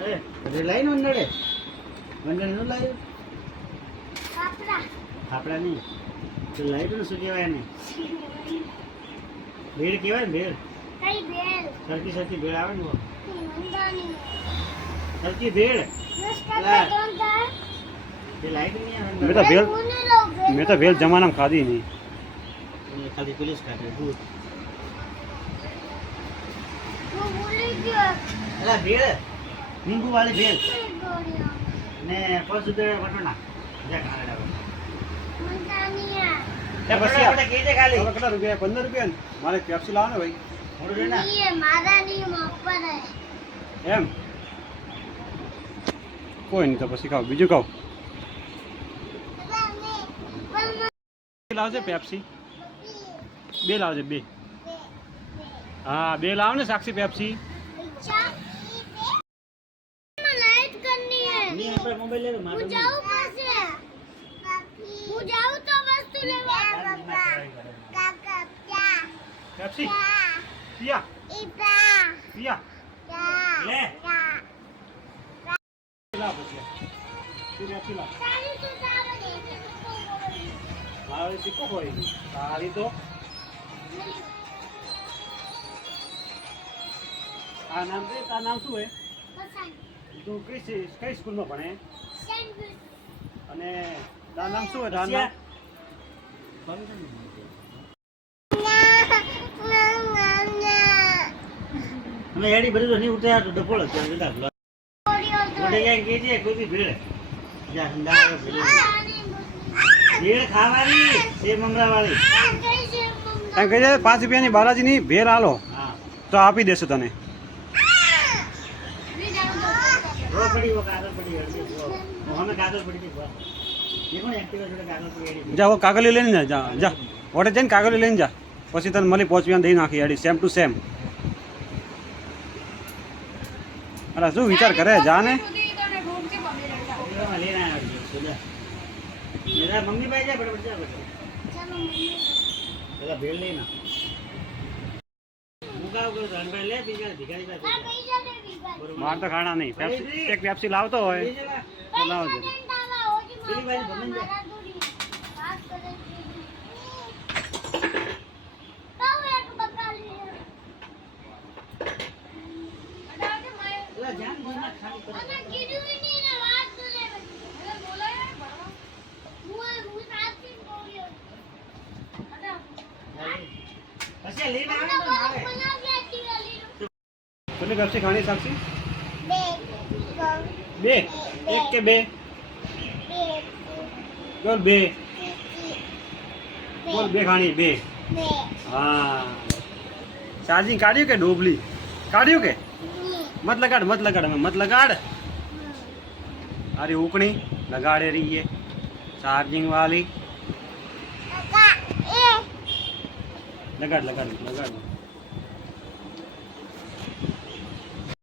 અરે લાઈન વંડળે વંડળ નું લાવ્યું ફાફડા નહીં તો લાવ્યું શું કહેવાય ને ભેળ કહેવાય ને ભેળ સરખી સરખી ભેળ આવે ને સરખી ભેળ मैं तो भेल जमाना में खाधी नहीं खाली पुलिस खाते दूध भेड़ नींबू वाली भेड़ ने पर सुधे वटना जा खाने કેટલા રૂપિયા 15 રૂપિયા મારે પેપ્સી લાવો ને ભાઈ થોડું રે ના મારા નિયમ ઉપર એમ કોઈ નહીં તો પછી ખાવ બીજું ખાવ લાવજે પેપ્સી બે લાવજે બે હા બે લાવ ને સાક્ષી પેપ્સી लाइट करनी है नहीं पर मोबाइल ले लो मारो હું જાઉં તો વસ્તુ લેવા કાકા ક્યાં પેપ્સી પિયા પિયા ले લાવ પછી પેપ્સી લાવ સારી તો સારી મારે શીખો હોય સારી તો આ નામ છે તારું નામ શું હે તું કઈ સ્કૂલમાં ભણે અને તારું નામ શું હે તારું નામ हमें यारी बड़ी तो नहीं उठाया तो डपोल चल बेटा छोटे क्या कीजिए कोई भी भीड़ जा ठंडा भीड़ खावारी से ममरा वाली એમ કહે છે 5 રૂપિયાની બાલાજીની ભેળ આલો हाँ તો આપી દેશું તને वो पड़ी वो कागज पड़ी है वो हमें कागज पड़ी थी ये कौन एक्टिव है कागज पड़ी જા ઓ કાગળ લઈને જા જા જા ઓટે જઈને કાગળ લઈને જા પછી તને મળી 5 રૂપિયા દઈ નાખી આડી સેમ ટુ સેમ અરે શું વિચાર કરે જા ને लेना है मेरा मम्मी भाई जा बड़े बच्चा बेटा भीड़ लेना मुका को धन ले बीजा भिखारी का માર તો ખાણા નહીં પેપ્સી એક પેપ્સી લાવતો હોય તો લાવજો પેલી બાજુ ભમન જા એલા જાન જીના ખાલી પર પછી લેને આવે તો મારે કેટલી પેપ્સી ખાણી સાક્ષી બે એક કે બે બોલ બે બોલ બે ખાણી બે હા ચાર્જિંગ કાઢ્યું કે ડોબલી કાઢ્યું કે મત લગાડ અમે મત લગાડ અરે ઉકણી લગાડે રહી है चार्जिंग वाली लगा